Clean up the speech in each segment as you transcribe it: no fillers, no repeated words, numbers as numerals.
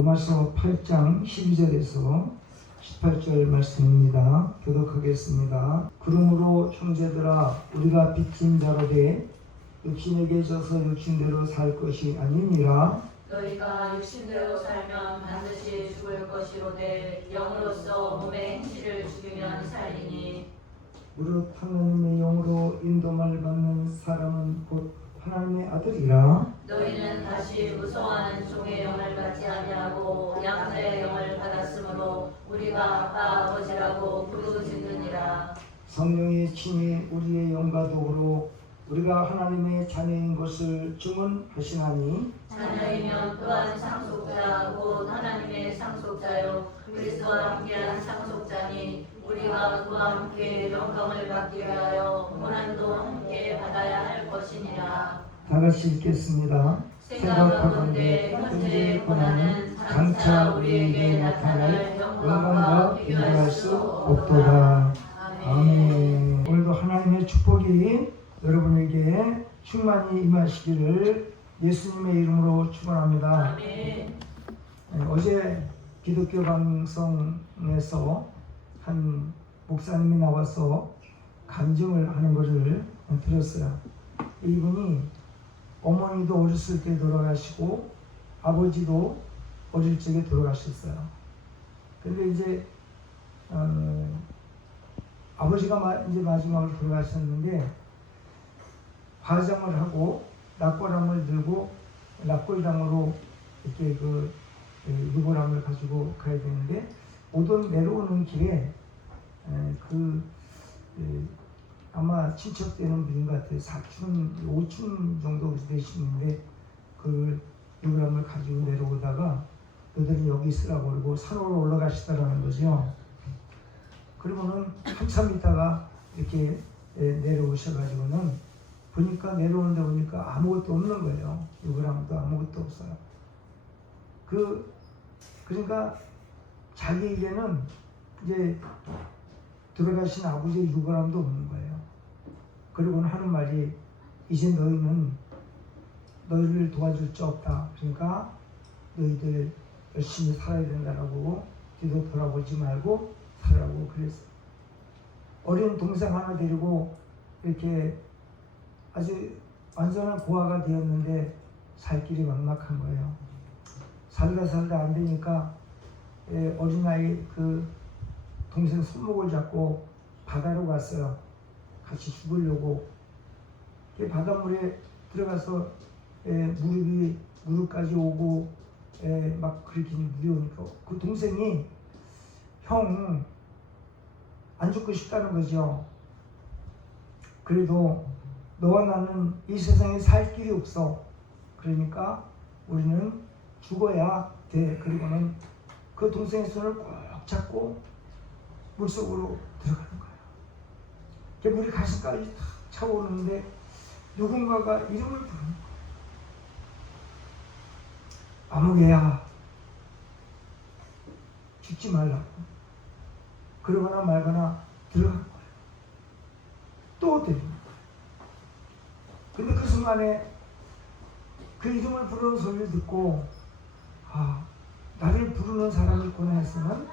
로마서 8장 12절에서 18절 말씀입니다. 교독하겠습니다. 그러므로 형제들아 우리가 빚진 자로되 육신에게 져서 육신대로 살 것이 아니니라. 너희가 육신대로 살면 반드시 죽을 것이로되 영으로서 몸의 행실을 죽이면 살리니. 무릇 하나님의 영으로 인도함을 받는 사람은 곧 하나님의 아들이라. 너희는 다시 무서워하는 종의 영을 받지 아니하고 양자의 영을 받았으므로 우리가 아빠 아버지라고 부르짖느니라. 성령의 친히 우리의 영과 더불어 우리가 하나님의 자녀인 것을 증언하시나니. 자녀이면 또한 상속자 곧 하나님의 상속자요 그리스도와 함께한 상속자니 우리가 그와 함께 영광을 받기 위하여 고난도 함께 받아야 할 것이니라. 다 같이 읽겠습니다. 생각하건대 현재의 고난은 장차 우리에게 나타날 영광과 비교할 수 없도다. 아멘. 오늘도 하나님의 축복이 여러분에게 충만히 임하시기를 예수님의 이름으로 축원합니다. 아멘. 어제 기독교 방송에서 한 목사님이 나와서 간증을 하는 것을 들었어요. 이분이 어머니도 어렸을 때 돌아가시고 아버지도 어릴 적에 돌아가셨어요. 근데 이제 아버지가 이제 마지막으로 돌아가셨는데 화장을 하고 낙골함을 들고 낙골당으로 이렇게 그 유골함을 가지고 가야 되는데 오던 내려오는 길에 아마 친척되는 분인 것 같아요. 4층, 5층 정도 되시는데 그 유골함을 가지고 내려오다가 너희들은 여기 있으라고 그러고 산으로 올라가시더라는 거죠. 그러고는 한참 있다가 이렇게 내려오셔가지고는 보니까 내려오는데 보니까 아무것도 없는 거예요. 유골함도 아무것도 없어요. 그러니까 자기에게는 이제 돌아가신 아버지의 유골함도 없는 거예요. 그리고는 하는 말이 이제 너희는 너희를 도와줄 자 없다. 그러니까 너희들 열심히 살아야 된다라고 뒤도 돌아보지 말고 살라고 그랬어요. 어린 동생 하나 데리고 이렇게 아주 완전한 고아가 되었는데 살 길이 막막한 거예요. 살다 안 되니까 어린아이 그 동생 손목을 잡고 바다로 갔어요. 같이 죽으려고. 바닷물에 들어가서 무릎까지 오고 막 그렇게 물이 오니까 그 동생이 형 안 죽고 싶다는 거죠. 그래도 너와 나는 이 세상에 살 길이 없어. 그러니까 우리는 죽어야 돼. 그리고는 그 동생의 손을 꼭 잡고 물속으로 들어가는 거예요. 물이 가슴까지 탁 차오르는데 누군가가 이름을 부르는 거예요. 아무개야, 죽지 말라고. 그러거나 말거나 들어가는 거예요. 또 들리는 거예요. 근데 그 순간에 그 이름을 부르는 소리를 듣고 나를 부르는 사람이 있구나 해서는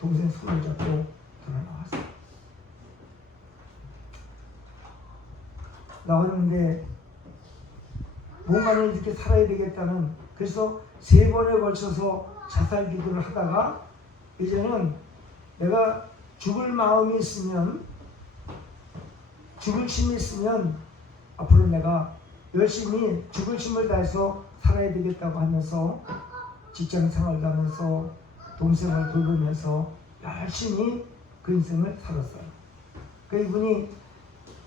동생 손을 잡고 돌아 나왔어요. 나왔는데 뭔가를 이렇게 살아야 되겠다는, 그래서 3번에 걸쳐서 자살 기도를 하다가 이제는 내가 죽을 마음이 있으면, 죽을 힘이 있으면 앞으로 내가 열심히 죽을 힘을 다해서 살아야 되겠다고 하면서 직장 생활도 하면서 동생을 돌보면서 열심히 그 인생을 살았어요. 그 이분이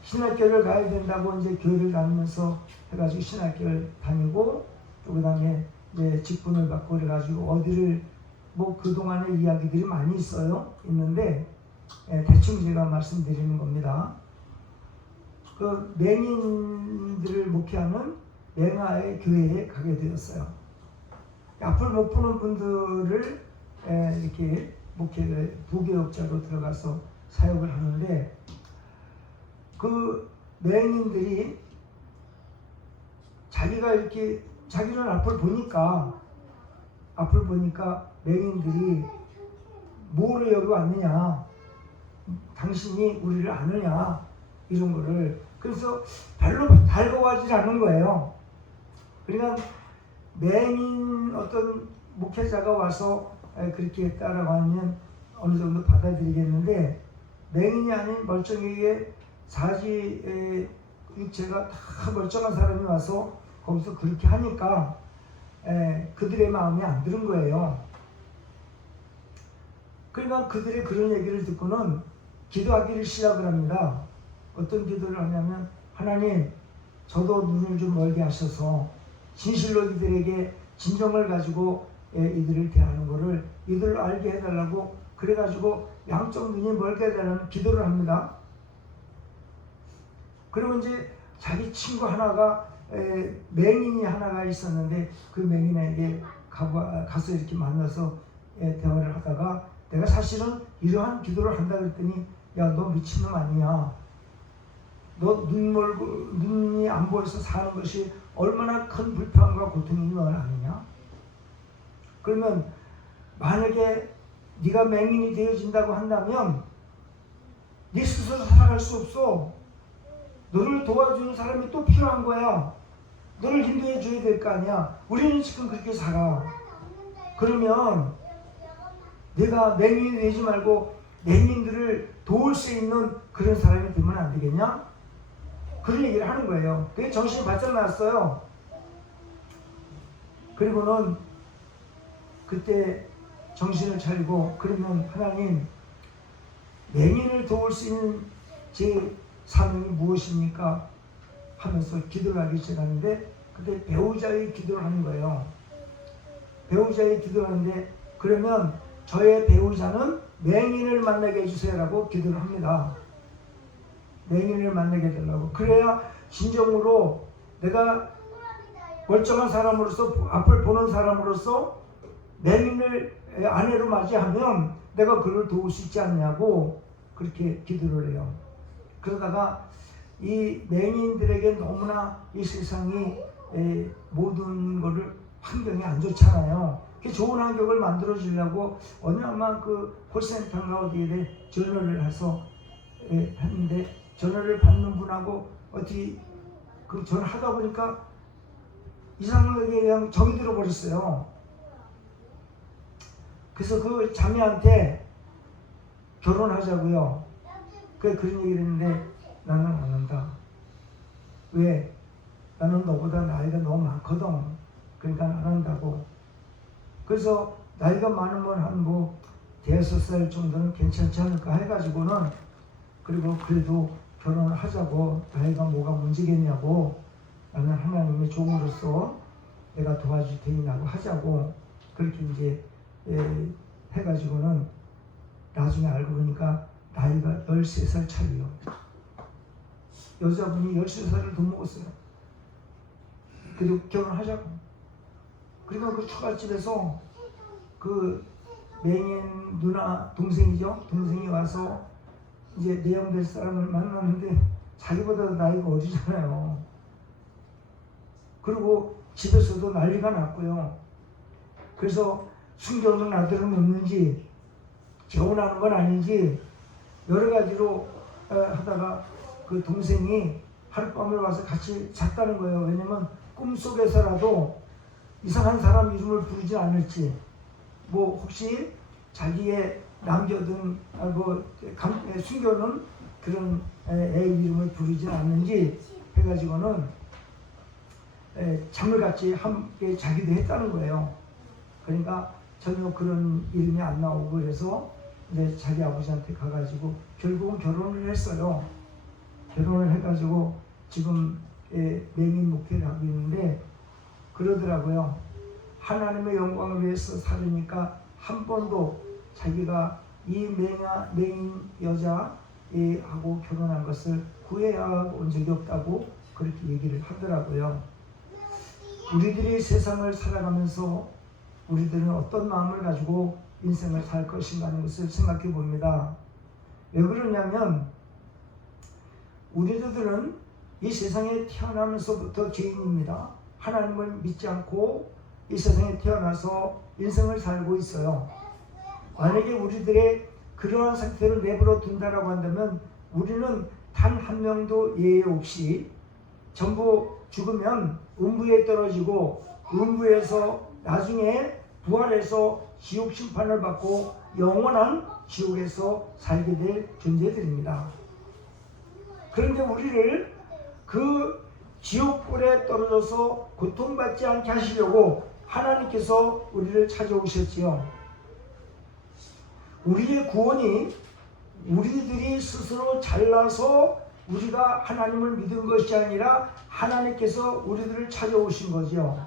신학교를 가야 된다고 이제 교회를 다니면서 해가지고 신학교를 다니고 또 그다음에 이제 직분을 받고 그래가지고 어디를 그동안의 이야기들이 많이 있는데 대충 제가 말씀드리는 겁니다. 그 맹인들을 목회하는 맹아의 교회에 가게 되었어요. 앞을 못 보는 분들을 이렇게 목회를 부교역자로 들어가서 사역을 하는데 그 맹인들이 자기가 이렇게 자기는 앞을 보니까 앞을 보니까 맹인들이 뭐로 여기 왔느냐, 당신이 우리를 아느냐, 이런 거를. 그래서 별로 달가워하지 않은 거예요. 그러니까 맹인 어떤 목회자가 와서 그렇게 했다라고 하면 어느 정도 받아들이겠는데, 맹인이 아닌 멀쩡하게 사지 육체가 다 멀쩡한 사람이 와서 거기서 그렇게 하니까 그들의 마음이 안 드는 거예요. 그러니까 그들의 그런 얘기를 듣고는 기도하기를 시작을 합니다. 어떤 기도를 하냐면, 하나님, 저도 눈을 좀 멀게 하셔서 진실로 이들에게 진정을 가지고 이들을 대하는 것을 이들을 알게 해달라고, 그래가지고 양쪽 눈이 멀게 해달라는 기도를 합니다. 그리고 이제 자기 친구 하나가 맹인이 하나가 있었는데, 그 맹인에게 가서 이렇게 만나서 대화를 하다가, 내가 사실은 이러한 기도를 한다 그랬더니, 야, 너 미친놈 아니냐, 너 눈이 안 보여서 사는 것이 얼마나 큰 불평과 고통인 걸 아느냐? 그러면 만약에 네가 맹인이 되어진다고 한다면 네 스스로 살아갈 수 없어. 너를 도와주는 사람이 또 필요한 거야. 너를 인도해 줘야 될 거 아니야. 우리는 지금 그렇게 살아. 그러면 내가 맹인이 되지 말고 맹인들을 도울 수 있는 그런 사람이 되면 안 되겠냐? 그런 얘기를 하는 거예요. 그게 정신이 바짝 나왔어요. 그리고는 그때 정신을 차리고, 그러면 하나님, 맹인을 도울 수 있는 제 사명이 무엇입니까? 하면서 기도를 하기 시작하는데, 그때 배우자의 기도를 하는 거예요. 배우자의 기도를 하는데, 그러면 저의 배우자는 맹인을 만나게 해주세요라고 기도를 합니다. 맹인을 만나게 해달라고. 그래야 진정으로 내가 멀쩡한 사람으로서, 앞을 보는 사람으로서 맹인을 아내로 맞이하면 내가 그를 도울 수 있지 않냐고 그렇게 기도를 해요. 그러다가 이 맹인들에게 너무나 이 세상이 모든 거를 환경이 안 좋잖아요. 좋은 환경을 만들어 주려고 어느 아마 그 콜센터인가 어디에 전화를 해서 했는데, 전화를 받는 분하고 어떻게 그 전화하다 보니까 이상하게 그냥 정이 들어버렸어요. 그래서 그 자매한테 결혼하자고요. 그런 얘기를 했는데, 나는 안 한다. 왜? 나는 너보다 나이가 너무 많거든. 그러니까 안 한다고. 그래서 나이가 많으면 한 5살 정도는 괜찮지 않을까 해가지고는, 그리고 그래도 결혼을 하자고, 나이가 뭐가 문제겠냐고, 나는 하나님의 종으로서 내가 도와줄 테니라고 하자고, 그렇게 이제 해가지고는 나중에 알고 보니까 나이가 13살 차이요. 여자분이 13살을 더 먹었어요. 그리고 결혼하자고. 그러니까 그 처갓집에서 그 맹인 누나, 동생이죠. 동생이 와서 이제 내영될 사람을 만났는데 자기보다 나이가 어리잖아요. 그리고 집에서도 난리가 났고요. 그래서 숨겨놓은 아들은 없는지, 재혼하는 건 아닌지 여러 가지로 하다가 그 동생이 하룻밤을 와서 같이 잤다는 거예요. 왜냐면 꿈속에서라도 이상한 사람 이름을 부르지 않을지, 혹시 자기의 남겨둔 숨겨놓은 그런 애 이름을 부르지 않는지 해가지고는 잠을 같이 함께 자기도 했다는 거예요. 그러니까 전혀 그런 이름이 안 나오고, 그래서 이제 자기 아버지한테 가가지고 결국은 결혼을 했어요. 결혼을 해가지고 지금 맹인 목회를 하고 있는데, 그러더라고요. 하나님의 영광을 위해서 살으니까 한 번도 자기가 이 맹인 여자하고 결혼한 것을 후회하고 온 적이 없다고 그렇게 얘기를 하더라고요. 우리들이 세상을 살아가면서 우리들은 어떤 마음을 가지고 인생을 살 것인가 하는 것을 생각해 봅니다. 왜 그러냐면, 우리들은 이 세상에 태어나면서부터 죄인입니다. 하나님을 믿지 않고 이 세상에 태어나서 인생을 살고 있어요. 만약에 우리들의 그러한 상태로 내버려 둔다라고 한다면 우리는 단 한 명도 예외 없이 전부 죽으면 음부에 떨어지고 음부에서 나중에 부활해서 지옥 심판을 받고 영원한 지옥에서 살게 될 존재들입니다. 그런데 우리를 그 지옥불에 떨어져서 고통받지 않게 하시려고 하나님께서 우리를 찾아오셨지요. 우리의 구원이 우리들이 스스로 잘나서 우리가 하나님을 믿은 것이 아니라 하나님께서 우리들을 찾아오신 거죠.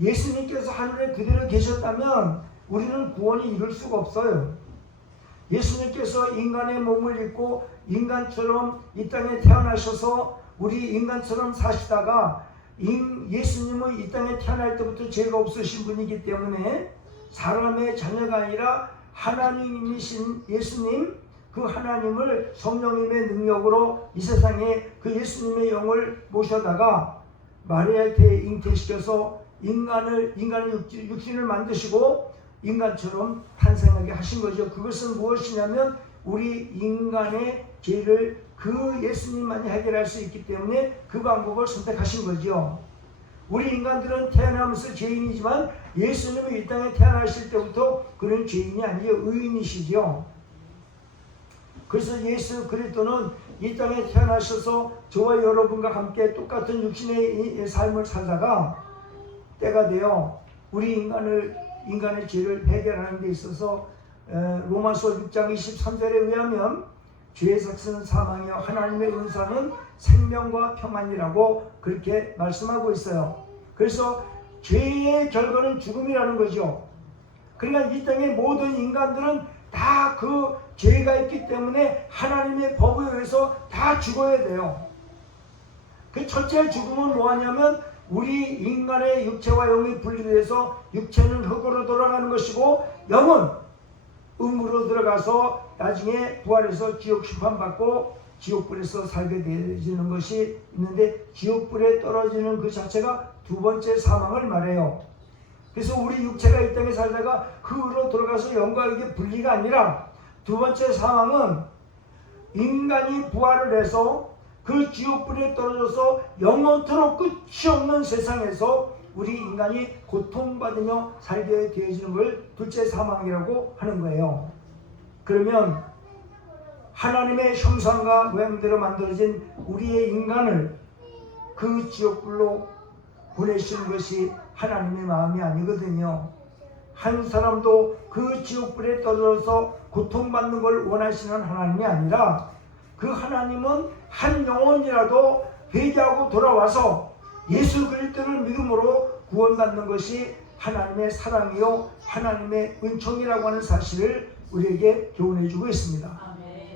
예수님께서 하늘에 그대로 계셨다면 우리는 구원이 이룰 수가 없어요. 예수님께서 인간의 몸을 입고 인간처럼 이 땅에 태어나셔서 우리 인간처럼 사시다가 예수님은 이 땅에 태어날 때부터 죄가 없으신 분이기 때문에 사람의 자녀가 아니라 하나님이신 예수님, 그 하나님을 성령님의 능력으로 이 세상에 그 예수님의 영을 모셔다가 마리아한테 잉태시켜서 인간의 육신을 만드시고 인간처럼 탄생하게 하신 거죠. 그것은 무엇이냐면 우리 인간의 죄를 그 예수님만이 해결할 수 있기 때문에 그 방법을 선택하신 거죠. 우리 인간들은 태어나면서 죄인이지만 예수님은 이 땅에 태어나실 때부터 그런 죄인이 아니에요. 의인이시죠. 그래서 예수 그리스도는 이 땅에 태어나셔서 저와 여러분과 함께 똑같은 육신의 삶을 살다가 때가 되어 우리 인간의 죄를 해결하는 데 있어서 로마서 6장 23절에 의하면 죄의 삭스는 사망이요 하나님의 은사는 생명과 평안이라고 그렇게 말씀하고 있어요. 그래서 죄의 결과는 죽음이라는 거죠. 그러니까 이 땅의 모든 인간들은 다 그 죄가 있기 때문에 하나님의 법에 의해서 다 죽어야 돼요. 그 첫째 죽음은 뭐하냐면 우리 인간의 육체와 영이 분리돼서 육체는 흙으로 돌아가는 것이고 영은 음으로 들어가서 나중에 부활해서 지옥 심판받고 지옥불에서 살게 되어지는 것이 있는데 지옥불에 떨어지는 그 자체가 두 번째 사망을 말해요. 그래서 우리 육체가 이 땅에 살다가 흙으로 들어가서 영과 이게 분리가 아니라 두 번째 사망은 인간이 부활을 해서 그 지옥불에 떨어져서 영원토록 끝이 없는 세상에서 우리 인간이 고통받으며 살게 되어지는 걸 둘째 사망이라고 하는 거예요. 그러면 하나님의 형상과 모양대로 만들어진 우리의 인간을 그 지옥불로 보내시는 것이 하나님의 마음이 아니거든요. 한 사람도 그 지옥불에 떨어져서 고통받는 걸 원하시는 하나님이 아니라 그 하나님은 한 영혼이라도 회개하고 돌아와서 예수 그리스도를 믿음으로 구원받는 것이 하나님의 사랑이요 하나님의 은총이라고 하는 사실을 우리에게 교훈해 주고 있습니다.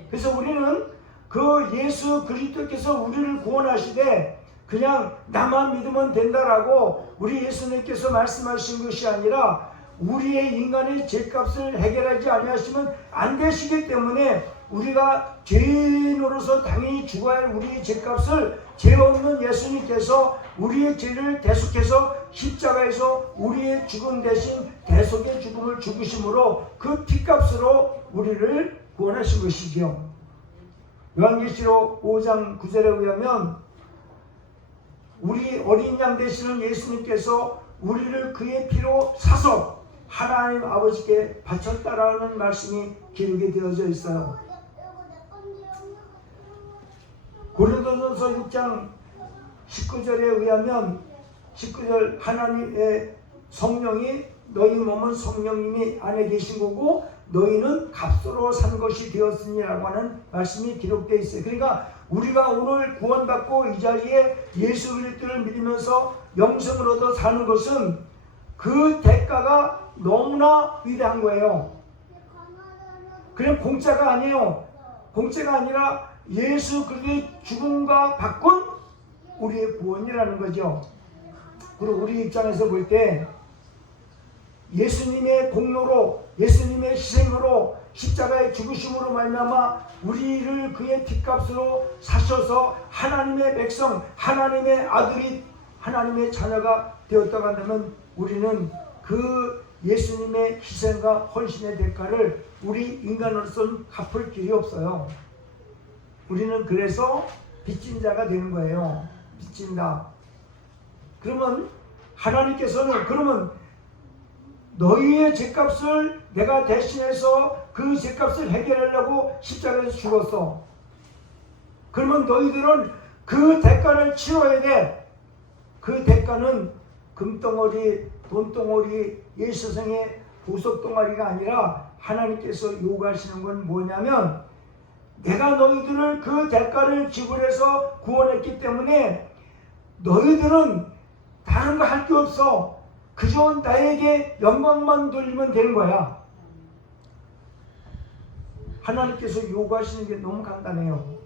그래서 우리는 그 예수 그리스도께서 우리를 구원하시되 그냥 나만 믿으면 된다라고 우리 예수님께서 말씀하신 것이 아니라 우리의 인간의 죄값을 해결하지 아니하시면 안 되시기 때문에 우리가 죄인으로서 당연히 죽어야 할 우리의 죄값을 죄 없는 예수님께서 우리의 죄를 대속해서 십자가에서 우리의 죽음 대신 대속의 죽음을 죽으심으로 그 피값으로 우리를 구원하신 것이지요. 요한계시록 5장 9절에 의하면 우리 어린 양 되시는 예수님께서 우리를 그의 피로 사서 하나님 아버지께 바쳤다라는 말씀이 기록이 되어져 있어요. 고린도전서 6장 19절에 의하면 19절 하나님의 성령이 너희 몸은 성령님이 안에 계신 거고 너희는 값으로 산 것이 되었으니라고 하는 말씀이 기록되어 있어요. 그러니까 우리가 오늘 구원받고 이 자리에 예수 그리스도를 믿으면서 영생을 얻어 사는 것은 그 대가가 너무나 위대한 거예요. 그냥 공짜가 아니에요. 공짜가 아니라 예수 그리스도의 죽음과 바꾼 우리의 구원이라는 거죠. 그리고 우리 입장에서 볼 때 예수님의 공로로 예수님의 희생으로 십자가의 죽으심으로 말미암아 우리를 그의 피값으로 사셔서 하나님의 백성, 하나님의 아들이 하나님의 자녀가 되었다고 한다면 우리는 그 예수님의 희생과 헌신의 대가를 우리 인간으로서는 갚을 길이 없어요. 우리는 그래서 빚진 자가 되는 거예요. 빚진다. 그러면 하나님께서는 그러면 너희의 죄값을 내가 대신해서 그 죄값을 해결하려고 십자가에서 죽었어. 그러면 너희들은 그 대가를 치러야 돼. 그 대가는 금덩어리, 돈덩어리, 예수생의 보석덩어리가 아니라 하나님께서 요구하시는 건 뭐냐면 내가 너희들을 그 대가를 지불해서 구원했기 때문에 너희들은 다른 거 할 게 없어. 그저 나에게 영광만 돌리면 되는 거야. 하나님께서 요구하시는 게 너무 간단해요.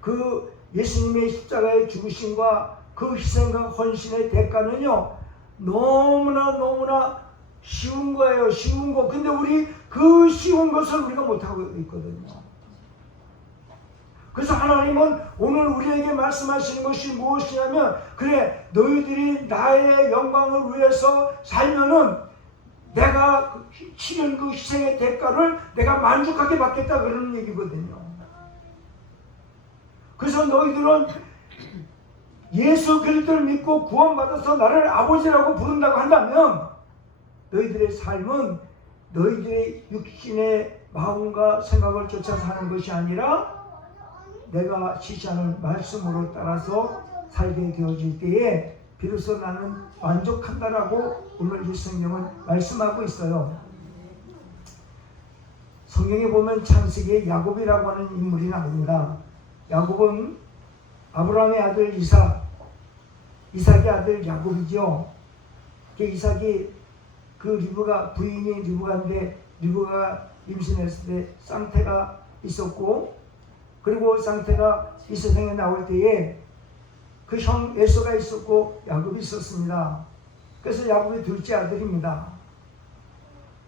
그 예수님의 십자가의 죽으심과 그 희생과 헌신의 대가는요 너무나 쉬운 거예요. 쉬운 거. 근데 우리 그 쉬운 것을 우리가 못하고 있거든요. 그래서 하나님은 오늘 우리에게 말씀하시는 것이 무엇이냐면 그래 너희들이 나의 영광을 위해서 살면은 내가 치른 그 희생의 대가를 내가 만족하게 받겠다 그러는 얘기거든요. 그래서 너희들은 예수 그리스도를 믿고 구원받아서 나를 아버지라고 부른다고 한다면 너희들의 삶은 너희들의 육신의 마음과 생각을 쫓아 사는 것이 아니라 내가 지시하는 말씀으로 따라서 살게 되어질 때에 비로소 나는 만족한다라고 오늘 이 성경은 말씀하고 있어요. 성경에 보면 창세기에 야곱이라고 하는 인물이 나옵니다. 야곱은 아브라함의 아들 이삭의 아들 야곱이죠. 이삭이 그 리브가 부인이 리브가인데 리브가 임신했을 때 쌍태가 있었고 그리고 쌍태가 이 세상에 나올 때에 그 형 에서가 있었고 야곱이 있었습니다. 그래서 야곱이 둘째 아들입니다.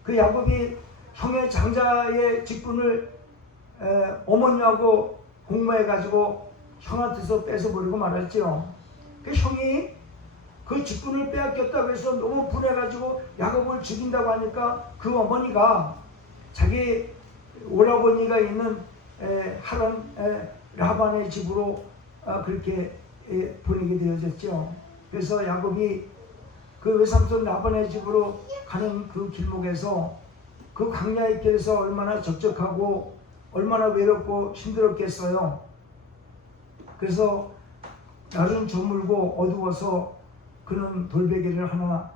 그 야곱이 형의 장자의 직분을 어머니하고 공모해가지고 형한테서 뺏어버리고 말았죠. 그 형이 그 직분을 빼앗겼다고 해서 너무 분해가지고 야곱을 죽인다고 하니까 그 어머니가 자기 오라버니가 있는 하란 라반의 집으로 그렇게 보내게 되어졌죠. 그래서 야곱이 그 외삼촌 라반의 집으로 가는 그 길목에서 그 광야의 길에서 얼마나 적적하고 얼마나 외롭고 힘들었겠어요. 그래서 날은 저물고 어두워서 그는 돌베개를 하나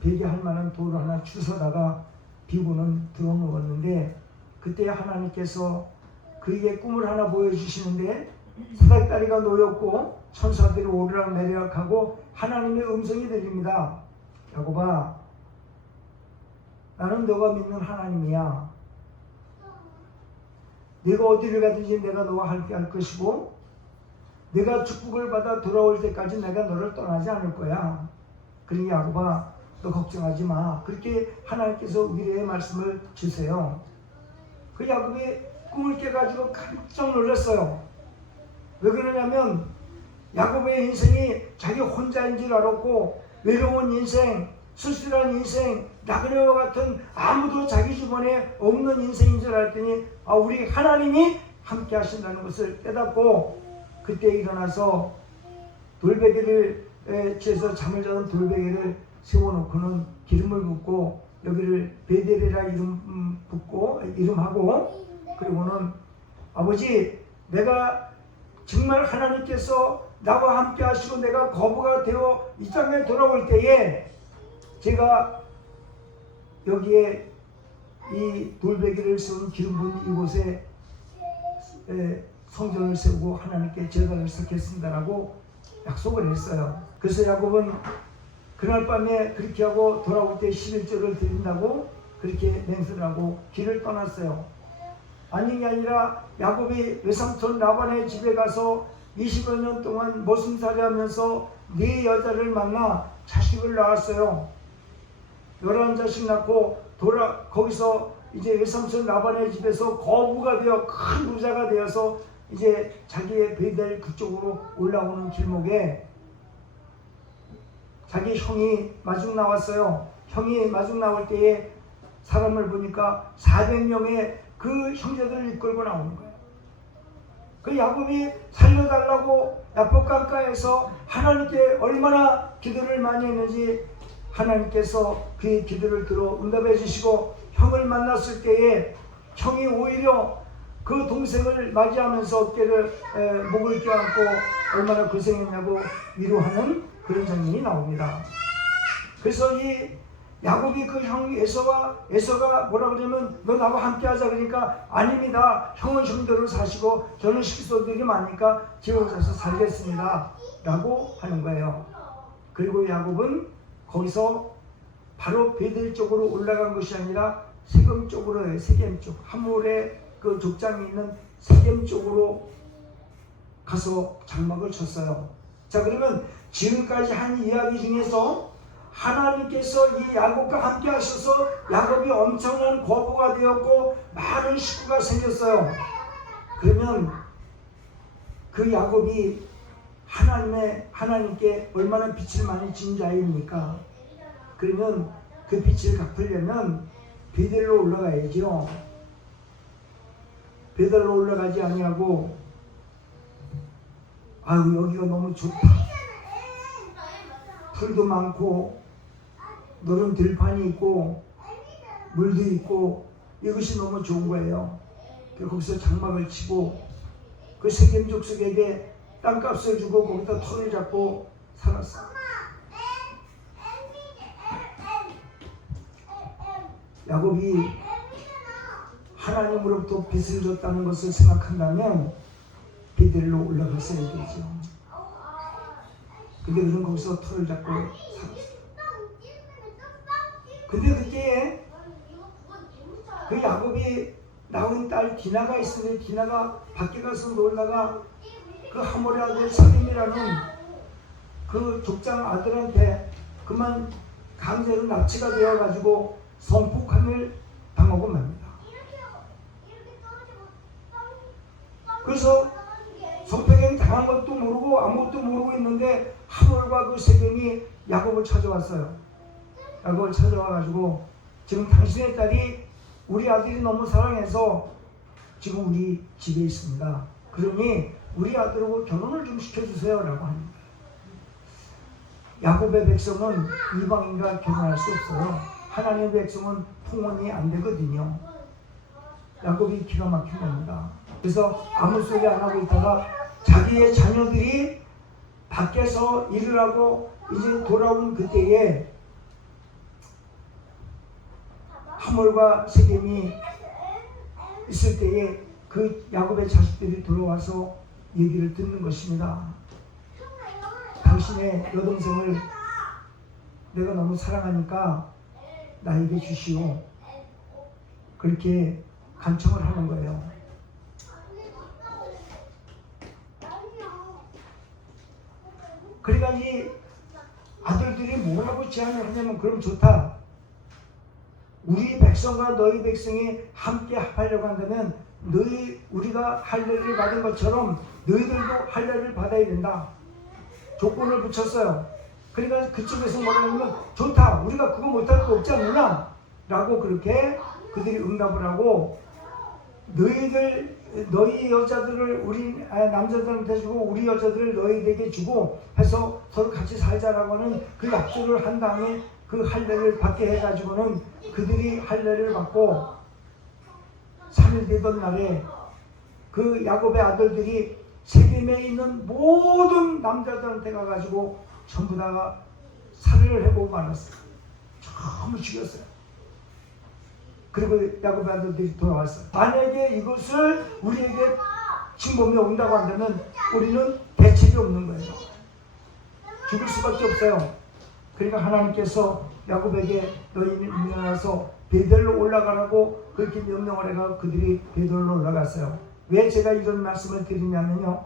베개할 만한 돌을 하나 주워다가 비고는 들어누웠는데 그때 하나님께서 그에게 꿈을 하나 보여주시는데 사닥다리가 놓였고 천사들이 오르락 내리락하고 하나님의 음성이 들립니다. 야곱아, 나는 너가 믿는 하나님이야. 네가 어디를 가든지 내가 너와 함께 할 것이고 네가 축복을 받아 돌아올 때까지 내가 너를 떠나지 않을 거야. 그러니 야곱아, 너 걱정하지 마. 그렇게 하나님께서 위로의 말씀을 주세요. 그 야곱이 꿈을 깨가지고 깜짝 놀랐어요. 왜 그러냐면 야곱의 인생이 자기 혼자인 줄 알았고 외로운 인생, 쓸쓸한 인생, 나그네와 같은 아무도 자기 주변에 없는 인생인 줄 알았더니 우리 하나님이 함께 하신다는 것을 깨닫고 그때 일어나서 돌베개를 취해서 잠을 자던 돌베개를 세워놓고는 기름을 붓고 여기를 베델이라 이름하고 그리고는 아버지, 내가 정말 하나님께서 나와 함께 하시고 내가 거부가 되어 이 땅에 돌아올 때에 제가 여기에 이 돌베개를 세운 기름 부은 이곳에 성전을 세우고 하나님께 제단을 쌓겠습니다라고 약속을 했어요. 그래서 야곱은 그날 밤에 그렇게 하고 돌아올 때 11조를 드린다고 그렇게 맹세를 하고 길을 떠났어요. 아닌 게 아니라 야곱이 외삼촌 라반의 집에 가서 20여 년 동안 머슴살이 하면서 4 여자를 만나 자식을 낳았어요. 11자식 낳고 거기서 이제 외삼촌 라반의 집에서 거부가 되어 큰 부자가 되어서 이제 자기의 베델 그쪽으로 올라오는 길목에 자기 형이 마중 나왔어요. 형이 마중 나올 때에 사람을 보니까 400명의 그 형제들을 이끌고 나오는 거예요. 그 야곱이 살려달라고 야복강가에서 하나님께 얼마나 기도를 많이 했는지 하나님께서 그의 기도를 들어 응답해 주시고 형을 만났을 때에 형이 오히려 그 동생을 맞이하면서 어깨를 목을 껴안고 얼마나 고생했냐고 위로하는 그런 장면이 나옵니다. 그래서 이 야곱이 그 형 에서가 뭐라 그러냐면 너 나와 함께 하자 그러니까 아닙니다. 형은 형대로 사시고 저는 식소들이 많으니까 제 혼자서 살겠습니다 라고 하는 거예요. 그리고 야곱은 거기서 바로 베델 쪽으로 올라간 것이 아니라 세겜 쪽으로, 세겜 쪽 하몰의 그 족장에 있는 세겜 쪽으로 가서 장막을 쳤어요. 자, 그러면 지금까지 한 이야기 중에서 하나님께서 이 야곱과 함께 하셔서 야곱이 엄청난 거부가 되었고 많은 식구가 생겼어요. 그러면 그 야곱이 하나님께 얼마나 빛을 많이 진 자입니까? 그러면 그 빛을 갚으려면 베델로 올라가야죠. 베델로 올라가지 아니하고 아유 여기가 너무 좋다. 풀도 많고 너른 들판이 있고 물도 있고 이것이 너무 좋은 거예요. 거기서 장막을 치고 그 세겜 족속에게 땅값을 주고 거기다 터를 잡고 살았어요. 야곱이 하나님으로부터 빚을 줬다는 것을 생각한다면 베델로 올라갔어야 되죠. 근데 우리는 거기서 터를 잡고 살았어요. 근데 그때 그 야곱이 낳은 딸 디나가 있으니 디나가 밖에 가서 놀다가 그 하몰의 아들 세겜이라는 그 족장 아들한테 그만 강제로 납치가 되어가지고 성폭행을 당하고 맙니다. 그래서 성폭행 당한 것도 모르고 아무것도 모르고 있는데 하몰과 그 세겜이 야곱을 찾아왔어요. 야곱을 찾아와가지고 지금 당신의 딸이 우리 아들이 너무 사랑해서 지금 우리 집에 있습니다. 그러니 우리 아들하고 결혼을 좀 시켜주세요 라고 합니다. 야곱의 백성은 이방인과 결혼할 수 없어요. 하나님의 백성은 통혼이 안 되거든요. 야곱이 기가 막힌 겁니다. 그래서 아무 소리 안 하고 있다가 자기의 자녀들이 밖에서 일을 하고 이제 돌아온 그때에 하몰과 세겜이 있을 때에 그 야곱의 자식들이 돌아와서 얘기를 듣는 것입니다. 당신의 여동생을 내가 너무 사랑하니까 나에게 주시오. 그렇게 간청을 하는 거예요. 그러니까 이 아들들이 뭐라고 제안을 하냐면 그럼 좋다. 우리 백성과 너희 백성이 함께 합하려고 한다면 우리가 할례를 받은 것처럼 너희들도 할례를 받아야 된다. 조건을 붙였어요. 그러니까 그쪽에서 뭐라고 하냐면 좋다. 우리가 그거 못할 거 없지 않느냐? 라고 그렇게 그들이 응답을 하고 너희 여자들을 우리 남자들한테 주고 우리 여자들을 너희에게 주고 해서 서로 같이 살자라고 하는 그 약속을 한 다음에 그 할례를 받게 해가지고는 그들이 할례를 받고 3일 되던 날에 그 야곱의 아들들이 세겜에 있는 모든 남자들한테 가가지고 전부 다 살해를 해보고 말았어요. 전부 죽였어요. 그리고 야곱의 아들들이 돌아왔어요. 만약에 이것을 우리에게 침범이 온다고 한다면 우리는 대책이 없는 거예요. 죽을 수밖에 없어요. 그러니까 하나님께서 야곱에게 너희는 일어나서 베델로 올라가라고 그렇게 명령을 해가 그들이 베델로 올라갔어요. 왜 제가 이런 말씀을 드리냐면요,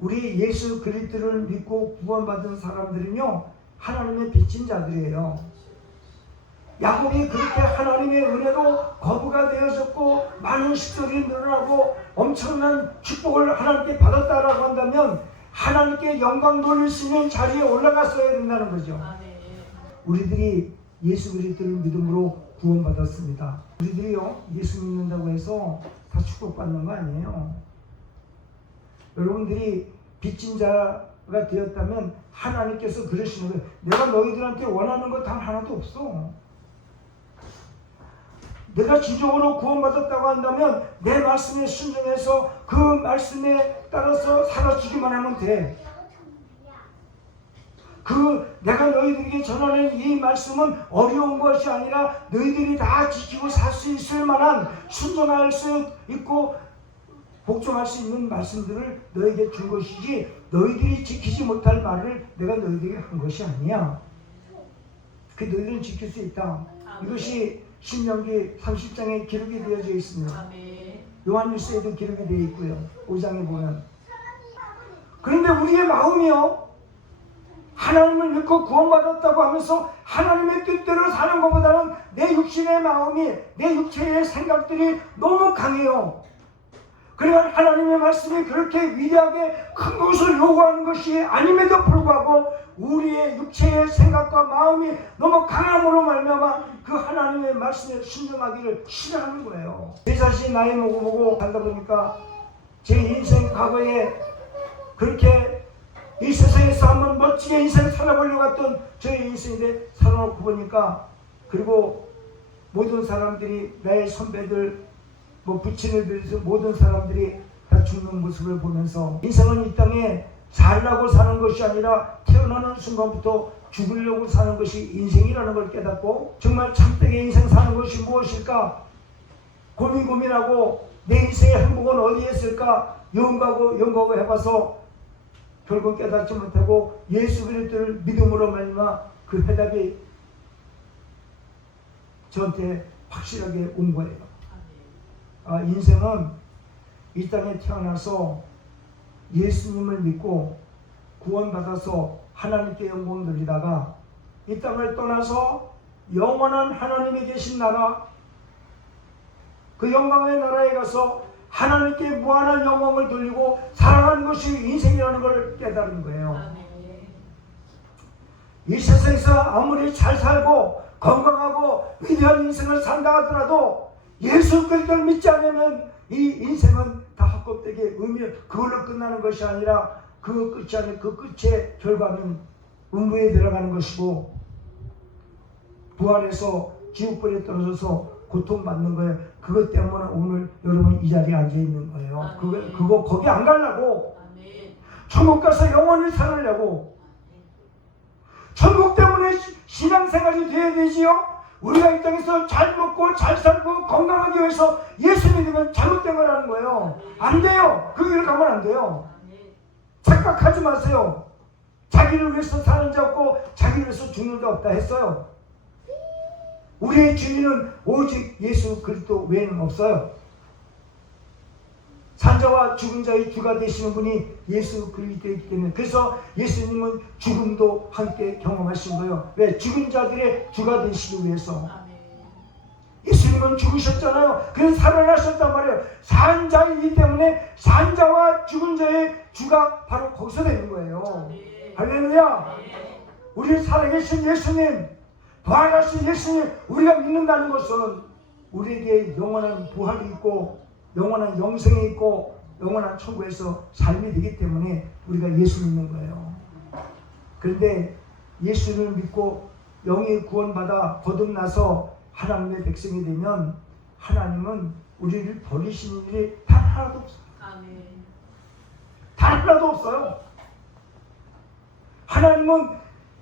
우리 예수 그리스도를 믿고 구원받은 사람들은요 하나님의 빚진 자들이에요. 야곱이 그렇게 하나님의 은혜로 거부가 되어졌고 많은 식솔이 늘어나고 엄청난 축복을 하나님께 받았다라고 한다면 하나님께 영광 돌릴 수 있는 자리에 올라갔어야 된다는 거죠. 우리들이 예수 그리스도를 믿음으로 구원받았습니다. 우리들이요 예수 믿는다고 해서 다 축복받는 거 아니에요. 여러분들이 빚진 자가 되었다면 하나님께서 그러시는 거예요. 내가 너희들한테 원하는 거 단 하나도 없어. 내가 지적으로 구원받았다고 한다면 내 말씀에 순종해서 그 말씀에 따라서 살아주기만 하면 돼. 내가 너희들에게 전하는 이 말씀은 어려운 것이 아니라 너희들이 다 지키고 살 수 있을 만한 순종할 수 있고 복종할 수 있는 말씀들을 너에게 준 것이지 너희들이 지키지 못할 말을 내가 너희들에게 한 것이 아니야. 그 너희들은 지킬 수 있다. 이것이 신명기 30장에 기록이 되어져 있습니다. 요한일서에도 기록이 되어 있고요. 5장에 보면. 그런데 우리의 마음이요 하나님을 믿고 구원받았다고 하면서 하나님의 뜻대로 사는 것보다는 내 육신의 마음이 내 육체의 생각들이 너무 강해요. 그러니까 하나님의 말씀이 그렇게 위대하게 큰 것을 요구하는 것이 아님에도 불구하고 우리의 육체의 생각과 마음이 너무 강함으로 말미암아 그 하나님의 말씀에 순종하기를 싫어하는 거예요. 제 자신이 나이 먹어보고 살다 보니까 제 인생 과거에 그렇게 이 세상에서 한번 멋지게 인생을 살아보려고 했던 저의 인생인데 살아놓고 보니까 그리고 모든 사람들이 나의 선배들 부친을 비롯해서 모든 사람들이 다 죽는 모습을 보면서 인생은 이 땅에 살라고 사는 것이 아니라 태어나는 순간부터 죽으려고 사는 것이 인생이라는 걸 깨닫고 정말 참되게 인생 사는 것이 무엇일까 고민하고 내 인생의 행복은 어디에 있을까 연구하고 해봐서 결국 깨닫지 못하고 예수 그리스도를 믿음으로 말미암아 그 해답이 저한테 확실하게 온 거예요. 인생은 이 땅에 태어나서 예수님을 믿고 구원받아서 하나님께 영광을 돌리다가 이 땅을 떠나서 영원한 하나님이 계신 나라 그 영광의 나라에 가서 하나님께 무한한 영광을 돌리고 살아가는 것이 인생이라는 걸 깨달은 거예요. 이 세상에서 아무리 잘 살고 건강하고 위대한 인생을 산다 하더라도 예수 그리스도를 믿지 않으면 이 인생은 다 헛것되게 그걸로 끝나는 것이 아니라 그 끝이 아닌 그 끝의 결과는 음부에 들어가는 것이고 부활해서 지옥불에 떨어져서 고통받는 거예요. 그것 때문에 오늘 여러분 이 자리에 앉아 있는 거예요. 그거 거기 안 가려고 천국 가서 영원히 살으려고 천국 때문에 신앙생활이 돼야 되지요. 우리가 이 땅에서 잘 먹고 잘 살고 건강하기 위해서 예수 믿으면 잘못된 거라는 거예요. 안 돼요. 그 길을 가면 안 돼요. 착각하지 마세요. 자기를 위해서 사는 자 없고 자기를 위해서 죽는 자 없다 했어요. 우리의 주인은 오직 예수 그리스도 외에는 없어요. 산자와 죽은 자의 주가 되시는 분이 예수 그리스도이기 때문에 그래서 예수님은 죽음도 함께 경험하신 거예요. 왜? 죽은 자들의 주가 되시기 위해서. 예수님은 죽으셨잖아요. 그래서 살아나셨단 말이에요. 산자이기 때문에 산자와 죽은 자의 주가 바로 거기서 되는 거예요. 할렐루야. 우리 살아계신 예수님, 부활하신 예수님 우리가 믿는다는 것은 우리에게 영원한 부활이 있고 영원한 영생이 있고 영원한 천국에서 삶이 되기 때문에 우리가 예수 믿는 거예요. 그런데 예수를 믿고 영이 구원받아 거듭나서 하나님의 백성이 되면 하나님은 우리를 버리시는 일이 단 하나도 없어요. 단 하나도 없어요. 하나님은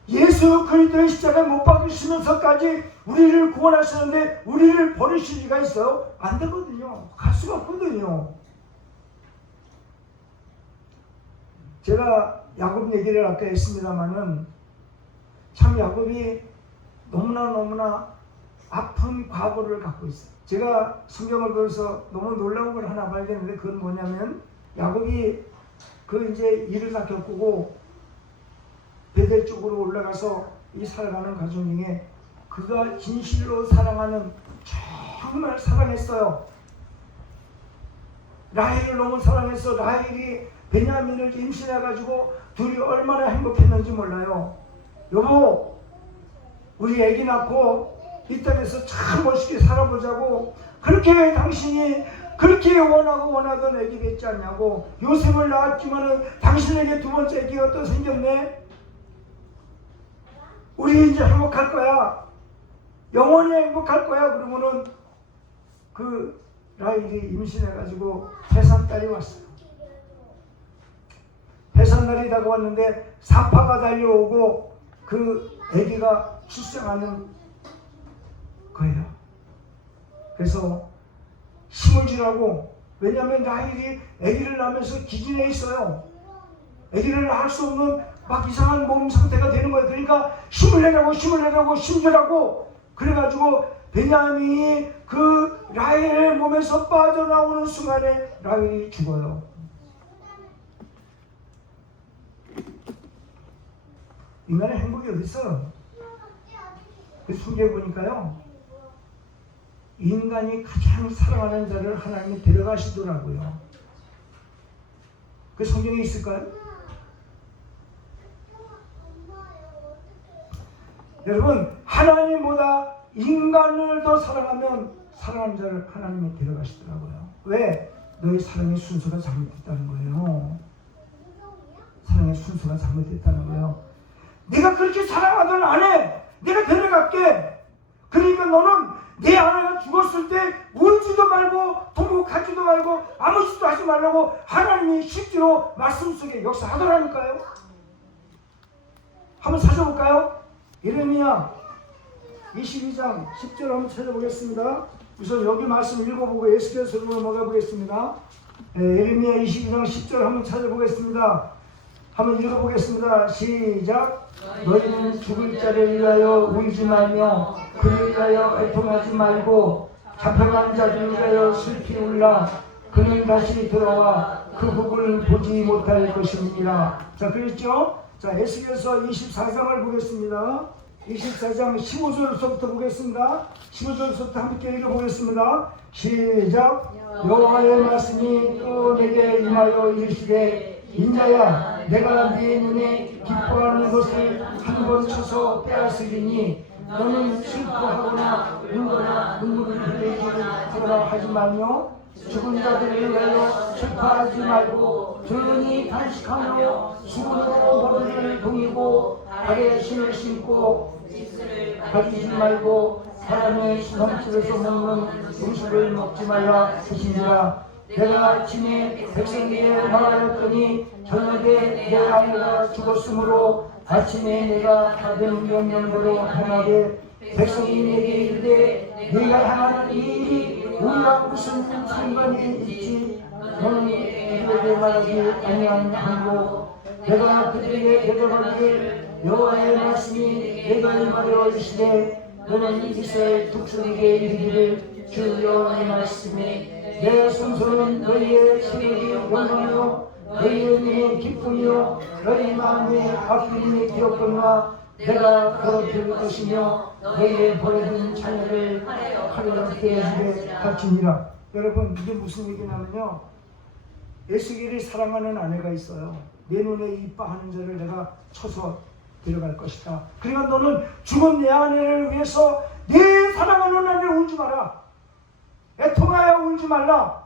예수 그리스도의 십자가에 못 박히시면서까지 우리를 구원하시는데 우리를 버리실 리가 있어요? 안 되거든요. 갈 수가 없거든요. 제가 야곱 얘기를 아까 했습니다마는 참 야곱이 너무나 아픈 과거를 갖고 있어요. 제가 성경을 보면서 너무 놀라운 걸 하나 발견했는데 그건 뭐냐면 야곱이 그 이제 일을 다 겪고 베델 쪽으로 올라가서 이 살아가는 과정 중에 그가 진실로 사랑하는 정말 사랑했어요. 라헬을 너무 사랑해서 라헬이 베냐민을 임신해가지고 둘이 얼마나 행복했는지 몰라요. 여보 우리 애기 낳고 이 땅에서 참 멋있게 살아보자고 그렇게 당신이 그렇게 원하던 애기 됐지 않냐고. 요셉을 낳았지만은 당신에게 두 번째 애기가 또 생겼네. 우리 이제 행복할 거야. 영원히 행복할 거야. 그러면은 그 라헬이 임신해가지고 해산달이 왔어요. 해산달이 다가왔는데 사파가 달려오고 그 아기가 출생하는 거예요. 그래서 힘을 주라고. 왜냐하면 라헬이 아기를 낳으면서 기진해 있어요. 아기를 낳을 수 없는 막 이상한 몸 상태가 되는 거예요. 그러니까 힘을 내라고 힘 주라고. 그래가지고 베냐민이 그 라헬의 몸에서 빠져나오는 순간에 라헬이 죽어요. 인간의 행복이 어디 있어? 그 성경에 보니까요, 인간이 가장 사랑하는 자를 하나님이 데려가시더라고요. 그 성경에 있을까요? 여러분, 하나님보다 인간을 더 사랑하면 사랑하는 자를 하나님이 데려가시더라고요. 왜? 너의 사랑의 순서가 잘못됐다는 거예요. 사랑의 순서가 잘못됐다는 거예요. 내가 그렇게 사랑하던 아내 내가 데려갈게. 그러니까 너는 내 아내가 죽었을 때 울지도 말고 통곡하지도 말고 아무 짓도 하지 말라고 하나님이 실제로 말씀 속에 역사하더라니까요. 한번 찾아볼까요? 예레미야 22장 10절 한번 찾아보겠습니다. 우선 여기 말씀 읽어보고 에스겔서로 넘어가 보겠습니다. 예레미야 22장 10절 한번 찾아보겠습니다. 한번 읽어보겠습니다. 시작. 너희는 죽을 자를 위하여 울지 말며 그를 위하여 애통하지 말고 잡혀간 자를 위하여 슬피 울라. 그는 다시 돌아와 그 후를 보지 못할 것입니다. 자, 그랬죠? 자, 에스겔서 24장을 보겠습니다. 24장 15절부터 보겠습니다. 15절부터 함께 읽어보겠습니다. 시작. 여호와의 말씀이 또 내게 임하여 이르시되 인자야, 내가 네 눈에 기뻐하는 것을 한 번 쳐서 빼앗으리니 너는 슬퍼하거나 울거나 눈물을 흘리거나 하지 말며 죽은 자들을 위하여 슬퍼하지 말고 조용히 단식하며 수고로 머리를 동이고 발에 신을 신고 가지지 말고 사람의 넘치에서 먹는 음식을 먹지 말라 하시니라. 내가 아침에 백성에게 말하였더니 저녁에 내 아이가 죽었으므로 아침에 내가 받은 명령대로 행하되 백성이 내게 이르되 네가 하는 이 일이 우리와 무슨 상관이 있지? 너는 그들에게 말하지 아니하고 내가 그들에게 대답하기를 여호와의 말씀이 내가 임하여 이르시되 너는 이스라엘 족속에게 이르기를 주 여호와의 말씀이 내 손손은 너희의 세력이 영광이요 너희의 눈이 기쁨이요 너희 마음에 아픔이 되었거니와 내가 더럽힐 것이며 너희의 버려진 자녀를 칼로 깨어지게 닥치니라. 여러분, 이게 무슨 얘기냐면요, 에스겔이 사랑하는 아내가 있어요. 내 눈에 이뻐하는 자를 내가 쳐서 데려갈 것이다. 그러니까 너는 죽은 내 아내를 위해서 내 사랑하는 아내를 울지 마라. 애통하여 울지 말라.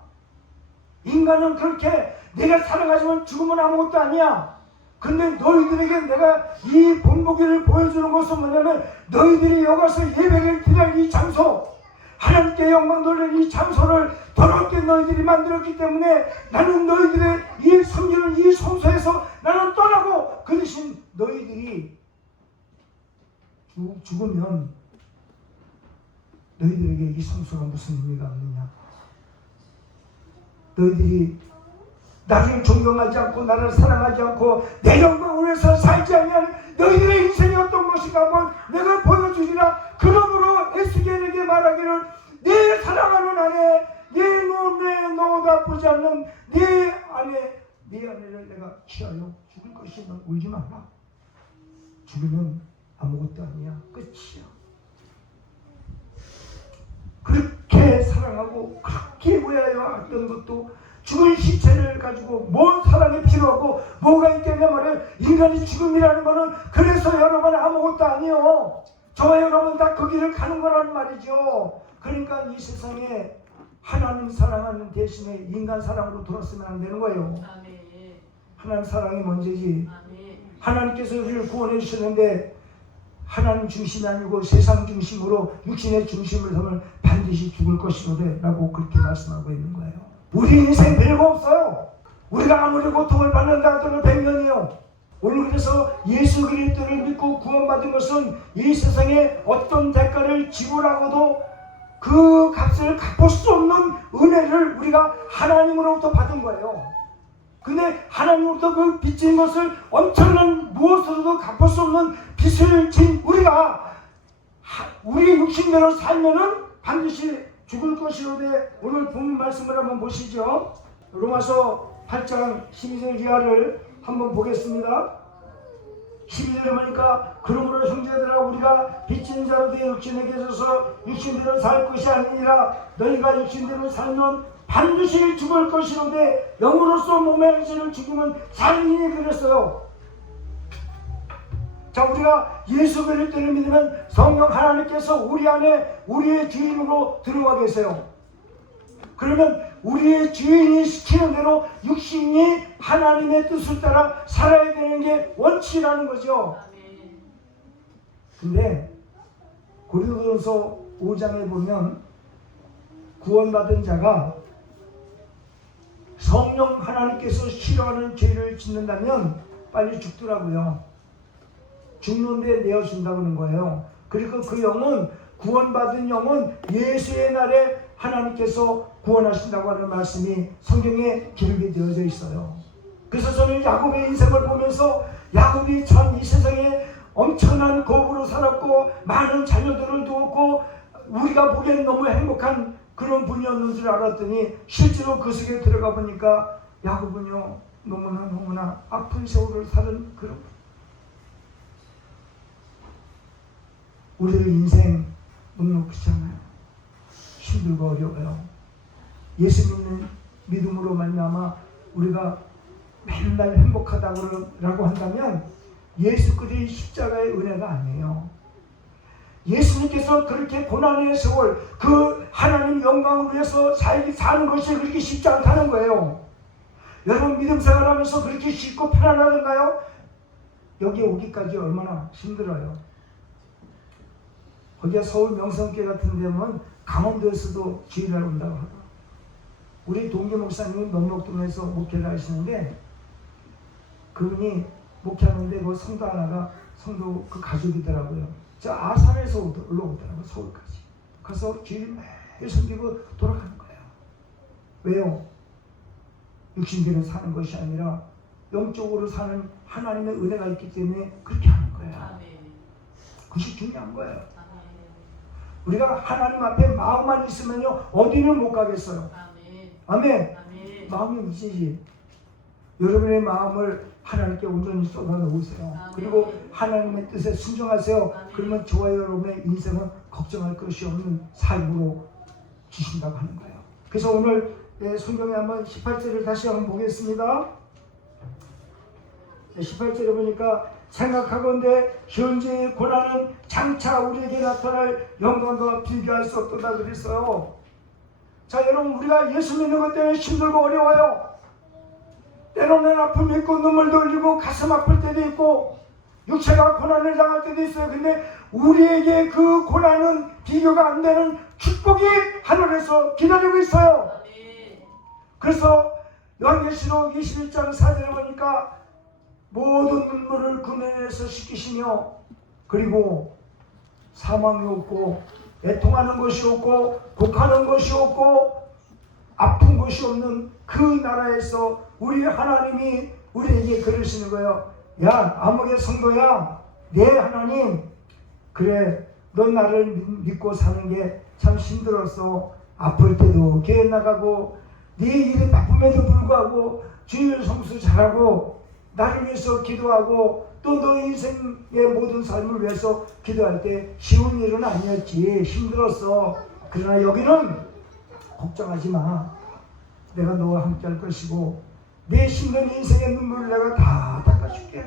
인간은 그렇게 내가 살아가지면 죽으면 아무것도 아니야. 근데 너희들에게 내가 이 본보기를 보여주는 것은 뭐냐면 너희들이 여기서 예배를 드릴 이 장소, 하나님께 영광 돌릴 이 장소를 더럽게 너희들이 만들었기 때문에 나는 너희들의 이 섬기는 이 성소에서 나는 떠나고 그 대신 너희들이 죽으면 너희들에게 이 성소가 무슨 의미가 없느냐. 너희들이 나를 존경하지 않고 나를 사랑하지 않고 내 영광을 위해서 살지 않으면 너희들의 인생이 어떤 것인가 한번 내가 보여주리라. 그러므로 에스겔에게 말하기를 내 사랑하는 아내, 내 눈에 너 나쁘지 않는 내 아내를 내가 취하여 죽을 것이 넌 울지 마라. 죽으면 아무것도 아니야. 끝이야. 그렇게 사랑하고 그렇게 위하여 했던 것도 죽은 시체를 가지고 뭔 사랑이 필요하고 뭐가 있겠냐 말이에요. 인간이 죽음이라는 거는 그래서 여러분 아무것도 아니요. 저와 여러분 다 그 길을 가는 거란 말이죠. 그러니까 이 세상에 하나님 사랑하는 대신에 인간 사랑으로 돌았으면 안 되는 거예요. 아멘. 하나님 사랑이 먼저지. 아멘. 하나님께서 우리를 구원해 주셨는데 하나님 중심이 아니고 세상 중심으로 육신의 중심을 서면 반드시 죽을 것이로되 라고 그렇게 말씀하고 있는 거예요. 우리 인생 별거 없어요. 우리가 아무리 고통을 받는다 하더라도 100년이요. 오늘 그래서 예수 그리스도를 믿고 구원받은 것은 이 세상에 어떤 대가를 지불하고도 그 값을 갚을 수 없는 은혜를 우리가 하나님으로부터 받은 거예요. 근데 하나님으로부터 그 빚진 것을 엄청난 무엇으로도 갚을 수 없는 빚을 진 우리가 우리의 육신대로 살면은 반드시 죽을 것이로되 오늘 본문 말씀을 한번 보시죠. 로마서 8장 12절 이하를 한번 보겠습니다. 12절에 보니까 그러므로 형제들아 우리가 빚진 자로 되어 육신에게 있어서 육신대로 살 것이 아니니라 너희가 육신대로 살면 반드시 죽을 것이로되 영으로서 몸의 행실을 죽이면 살리니 그랬어요. 자, 우리가 예수 그리스도를 믿으면 성령 하나님께서 우리 안에 우리의 주인으로 들어와 계세요. 그러면 우리의 주인이 시키는 대로 육신이 하나님의 뜻을 따라 살아야 되는 게 원칙이라는 거죠. 근데 고린도전서 5장에 보면 구원받은 자가 성령 하나님께서 싫어하는 죄를 짓는다면 빨리 죽더라고요. 죽는데 내어준다고 하는 거예요. 그리고 그 영은 구원받은 영은 예수의 날에 하나님께서 구원하신다고 하는 말씀이 성경에 기록이 되어져 있어요. 그래서 저는 야곱의 인생을 보면서 야곱이 참 이 세상에 엄청난 거부로 살았고 많은 자녀들을 두었고 우리가 보기엔 너무 행복한 그런 분이었는 줄 알았더니 실제로 그 속에 들어가 보니까 야곱은요 너무나 아픈 세월을 사는 그런 우리의 인생 묵묵하잖아요. 힘들고 어려워요. 예수 믿는 믿음으로 말미암아 우리가 맨날 행복하다고 한다면 예수 그리스도의 십자가의 은혜가 아니에요. 예수님께서 그렇게 고난의 세월 그 하나님 영광을 위해서 사는 것이 그렇게 쉽지 않다는 거예요. 여러분 믿음 생활하면서 그렇게 쉽고 편안하던가요? 여기 오기까지 얼마나 힘들어요. 거기가 서울 명성교회 같은 데면 강원도에서도 주일날 온다고 하고 우리 동계 목사님은 면목동에서 목회를 하시는데 그분이 목회하는데 그 성도 하나가 성도 그 가족이더라고요. 저 아산에서 올라오더라고요. 서울까지. 가서 주일 매일 섬기고 돌아가는 거예요. 왜요? 육신대로 사는 것이 아니라 영적으로 사는 하나님의 은혜가 있기 때문에 그렇게 하는 거예요. 그것이 중요한 거예요. 우리가 하나님 앞에 마음만 있으면요 어디는 못 가겠어요. 아멘. 마음이 있으시. 여러분의 마음을 하나님께 온전히 쏟아 놓으세요. 그리고 하나님의 뜻에 순종하세요. 그러면 저와 여러분의 인생은 걱정할 것이 없는 삶으로 주신다고 하는 거예요. 그래서 오늘 성경에 한번 18절을 다시 한번 보겠습니다. 18절에 보니까 생각하건대 현재의 고난은 장차 우리에게 나타날 영광과 비교할 수 없도다 그랬어요. 자, 여러분 우리가 예수 믿는 것 때문에 힘들고 어려워요. 때로는 아픔이 있고 눈물도 흘리고 가슴 아플 때도 있고 육체가 고난을 당할 때도 있어요. 근데 우리에게 그 고난은 비교가 안 되는 축복이 하늘에서 기다리고 있어요. 그래서 요한계시록 21장 4절에 보니까 모든 눈물을 그 눈에서 씻기시며 그리고 사망이 없고 애통하는 것이 없고 곡하는 것이 없고 아픈 것이 없는 그 나라에서 우리 하나님이 우리에게 그러시는 거예요. 야 암흑의 성도야 내 하나님 그래 너 나를 믿고 사는 게 참 힘들었어. 아플 때도 교회 나가고 네 일이 바쁨에도 불구하고 주일 성수 잘하고 나를 위해서 기도하고 또 너의 인생의 모든 삶을 위해서 기도할 때 쉬운 일은 아니었지. 힘들었어. 그러나 여기는 걱정하지 마. 내가 너와 함께 할 것이고 내 힘든 인생의 눈물을 내가 다 닦아줄게.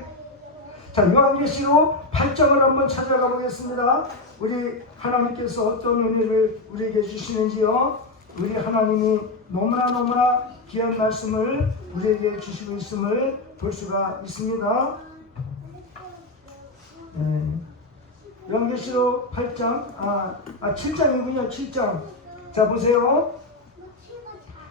자, 요한계시록 8장을 한번 찾아가 보겠습니다. 우리 하나님께서 어떤 은혜를 우리에게 주시는지요. 우리 하나님이 너무나 귀한 말씀을 우리에게 주시고 있음을 볼 수가 있습니다. 요한계시록 8장, 7장이군요. 7장. 자, 보세요.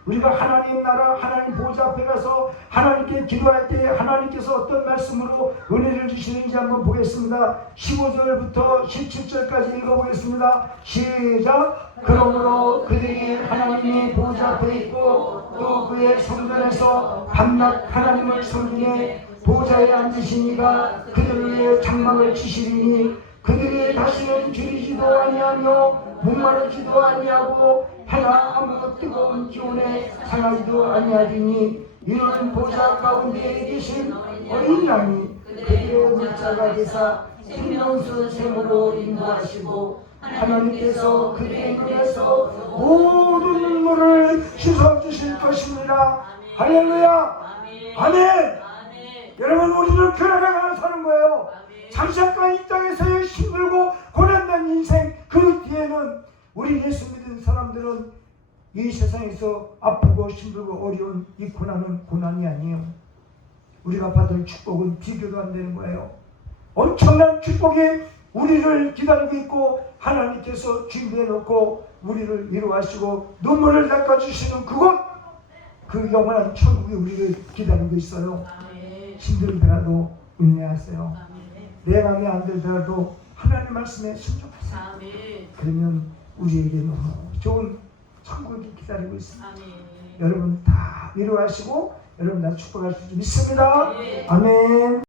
우리가 하나님 나라, 하나님 보좌 앞에 가서 하나님께 기도할 때 하나님께서 어떤 말씀으로 은혜를 주시는지 한번 보겠습니다. 15절부터 17절까지 읽어보겠습니다. 시작! 그러므로 그들이 하나님의 보좌 앞에 있고 또 그의 성전에서 밤낮 하나님을 섬기네 보좌에 앉으신 이가 그들을 위해 장막을 치시리니 그들이 다시는 줄이지도 아니하며 목마르지도 아니하고 해가 아무 뜨거운 기온에 상하지도 아니하리니 이는 보좌 가운데 계신 어린 양이 그들의 물자가 되사 생명수 샘으로 인도하시고 하나님께서 그들의 눈에서 모든 눈물을 씻어주실 것입니다. 할렐루야. 아멘. 여러분, 우리는 그 나라가 사는 거예요. 잠시간 이 땅에서의 힘들고 고난된 인생, 그 뒤에는 우리 예수 믿은 사람들은 이 세상에서 아프고 힘들고 어려운 이 고난은 고난이 아니에요. 우리가 받을 축복은 비교도 안 되는 거예요. 엄청난 축복이 우리를 기다리고 있고 하나님께서 준비해 놓고 우리를 위로하시고 눈물을 닦아주시는 그곳, 그 영원한 천국이 우리를 기다리고 있어요. 힘들더라도 인내하세요. 내 마음에 안 들더라도 하나님 말씀에 순종하세요. 그러면 우리에게 너무 좋은 천국이 기다리고 있습니다. 여러분 다 위로하시고 여러분 다 축복하실 줄 믿습니다. 아멘.